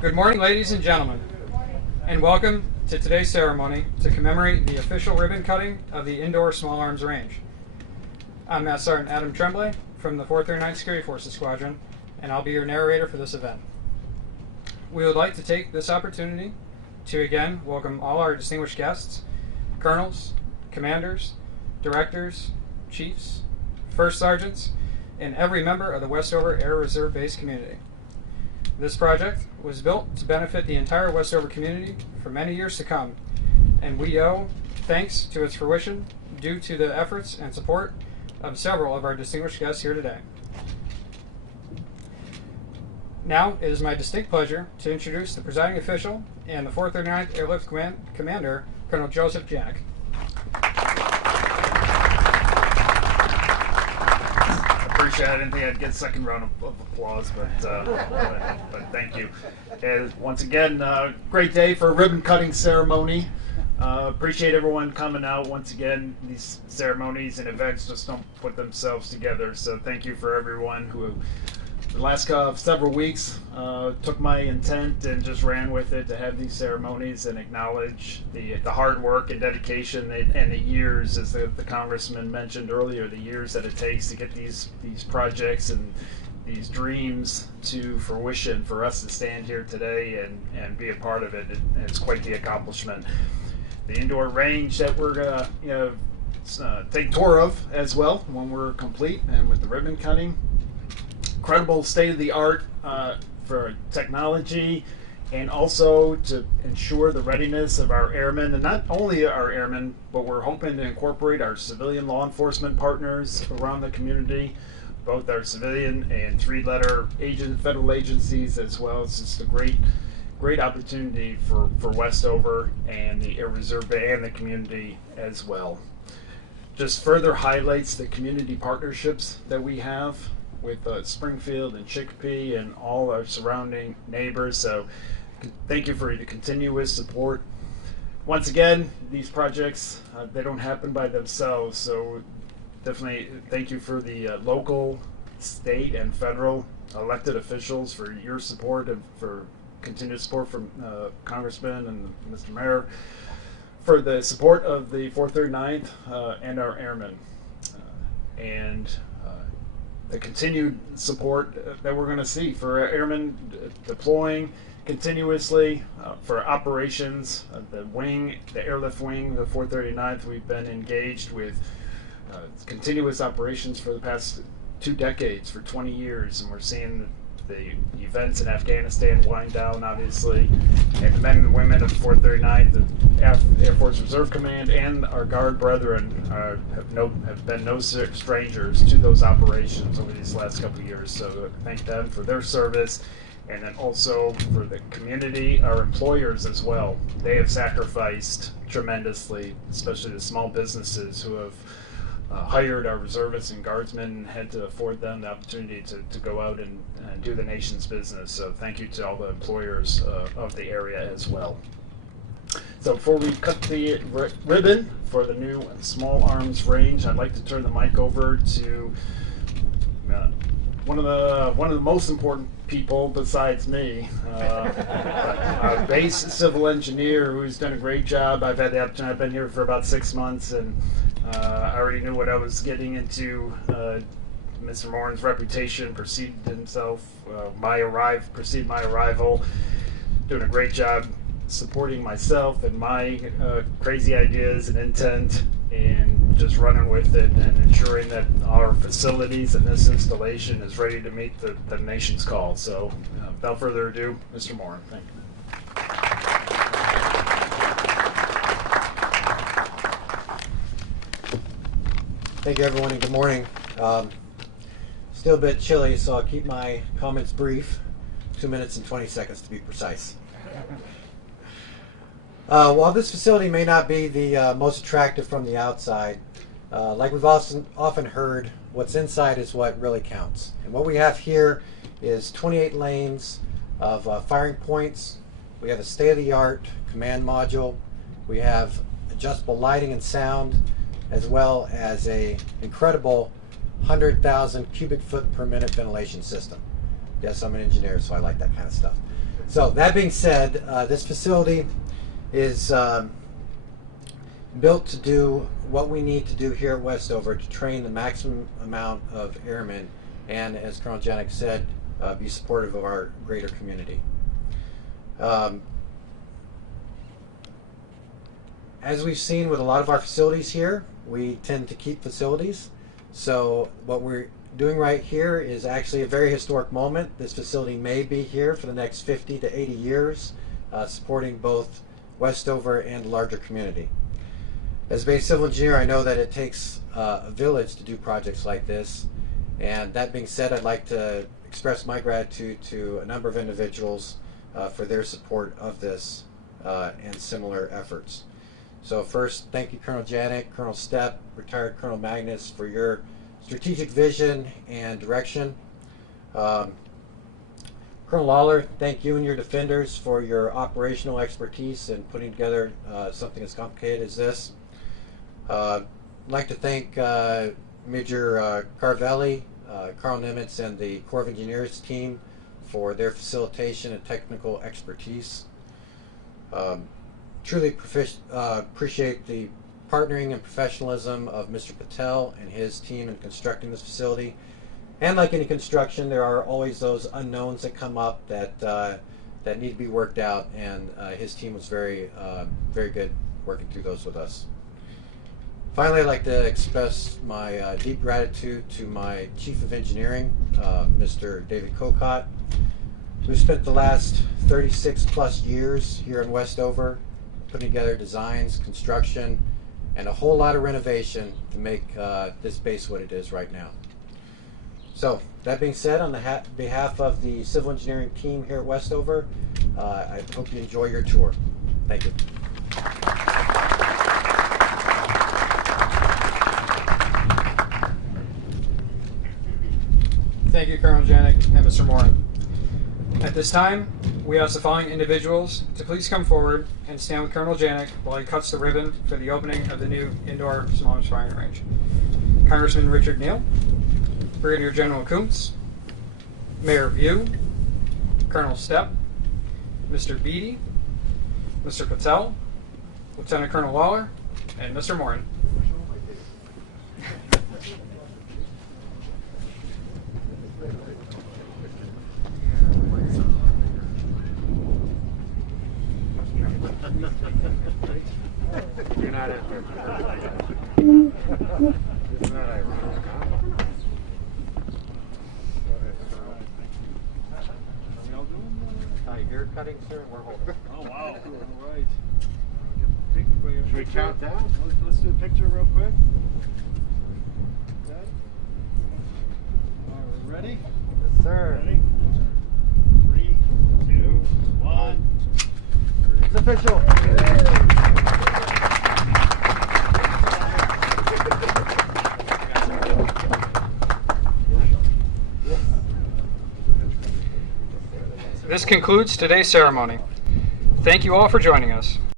Good morning, ladies and gentlemen, and welcome to today's ceremony to commemorate the official ribbon cutting of the Indoor Small Arms Range. I'm Master Sergeant Adam Tremblay from the 439th Security Forces Squadron, and I'll be your narrator for this event. We would like to take this opportunity to again welcome all our distinguished guests, colonels, commanders, directors, chiefs, first sergeants, and every member of the Westover Air Reserve Base community. This project was built to benefit the entire Westover community for many years to come, and we owe thanks to its fruition due to the efforts and support of several of our distinguished guests here today. Now, it is my distinct pleasure to introduce the presiding official and the 439th Airlift Commander, Colonel Joseph Jack. Appreciate it. I didn't think I'd get a second round of applause, but thank you. And once again, great day for a ribbon cutting ceremony. Appreciate everyone coming out. Once again, these ceremonies and events just don't put themselves together. So thank you for everyone who, the last several weeks, took my intent and just ran with it to have these ceremonies and acknowledge the hard work and dedication and the years, as the congressman mentioned earlier, the years that it takes to get these projects and these dreams to fruition for us to stand here today and be a part of it. It's quite the accomplishment. The indoor range that we're gonna take tour of as well when we're complete and with the ribbon cutting. Incredible state-of-the-art for technology, and also to ensure the readiness of our airmen, and not only our airmen, but we're hoping to incorporate our civilian law enforcement partners around the community, both our civilian and three-letter federal agencies as well. It's just a great opportunity for Westover and the Air Reserve Base and the community as well. Just further highlights the community partnerships that we have with Springfield and CHICOPEE and all our surrounding neighbors. So thank you for the continuous support. Once again, these projects, they don't happen by themselves. So definitely thank you for the local, state, and federal elected officials for your support and for continued support from Congressman and Mr. Mayor, for the support of the 439th and our airmen. And the continued support that we're going to see for our airmen deploying continuously for operations. The airlift wing, the 439th, we've been engaged with continuous operations for the past 2 decades, for 20 years, and we're seeing the events in Afghanistan wind down, obviously, and the men and women of the 439th, the Air Force Reserve Command, and our Guard brethren have been no strangers to those operations over these last couple of years. So thank them for their service, and then also for the community, our employers as well. They have sacrificed tremendously, especially the small businesses who have hired our reservists and guardsmen and had to afford them the opportunity to go out and do the nation's business. So thank you to all the employers of the area as well. So before we cut the ribbon for the new small arms range, I'd like to turn the mic over to one of the most important people besides me, our base civil engineer, who's done a great job. I've had the opportunity. I've been here for about 6 months, and I already knew what I was getting into. Mr. Morin's reputation preceded himself. Preceded my arrival. Doing a great job supporting myself and my crazy ideas and intent, and just running with it and ensuring that our facilities and this installation is ready to meet the nation's call. So without further ado, Mr. Morin, thank you. Thank you, everyone, and good morning. Still a bit chilly, so I'll keep my comments brief, 2 minutes and 20 seconds to be precise. While this facility may not be the most attractive from the outside, like we've often heard, what's inside is what really counts. And what we have here is 28 lanes of firing points. We have a state-of-the-art command module. We have adjustable lighting and sound, as well as a incredible 100,000 cubic foot per minute ventilation system. Yes, I'm an engineer, so I like that kind of stuff. So that being said, this facility is built to do what we need to do here at Westover to train the maximum amount of airmen and, as Colonel Janik said, be supportive of our greater community. As we've seen with a lot of our facilities here, we tend to keep facilities. So what we're doing right here is actually a very historic moment. This facility may be here for the next 50 to 80 years, supporting both Westover and the larger community. As a base civil engineer, I know that it takes a village to do projects like this. And that being said, I'd like to express my gratitude to a number of individuals for their support of this and similar efforts. So first, thank you, Colonel Janik, Colonel Stepp, retired Colonel Magnus, for your strategic vision and direction. Colonel Lawler, thank you and your defenders for your operational expertise in putting together something as complicated as this. I'd like to thank Major Carvelli, Carl Nimitz, and the Corps of Engineers team for their facilitation and technical expertise. Truly appreciate the partnering and professionalism of Mr. Patel and his team in constructing this facility. And like any construction, there are always those unknowns that come up that that need to be worked out, and his team was very good working through those with us. Finally, I'd like to express my deep gratitude to my Chief of Engineering, Mr. David Kokot, who spent the last 36 plus years here in Westover putting together designs, construction, and a whole lot of renovation to make this base what it is right now. So, that being said, on behalf of the civil engineering team here at Westover, I hope you enjoy your tour. Thank you. Thank you, Colonel Janik and Mr. Morin. At this time, we ask the following individuals to please come forward and stand with Colonel Janik while he cuts the ribbon for the opening of the new indoor small arms firing range. Congressman Richard Neal, Brigadier General Coombs, Mayor View, Colonel Stepp, Mr. Beatty, Mr. Patel, Lieutenant Colonel Lawler, and Mr. Morin. You're not in here. It's not ironic. You're cutting, sir, we're holding. Oh, wow. All right. Should we count down? Let's do a picture real quick. Okay. All right, ready? Yes, sir. Ready? 3, 2, 1. It's official. This concludes today's ceremony. Thank you all for joining us.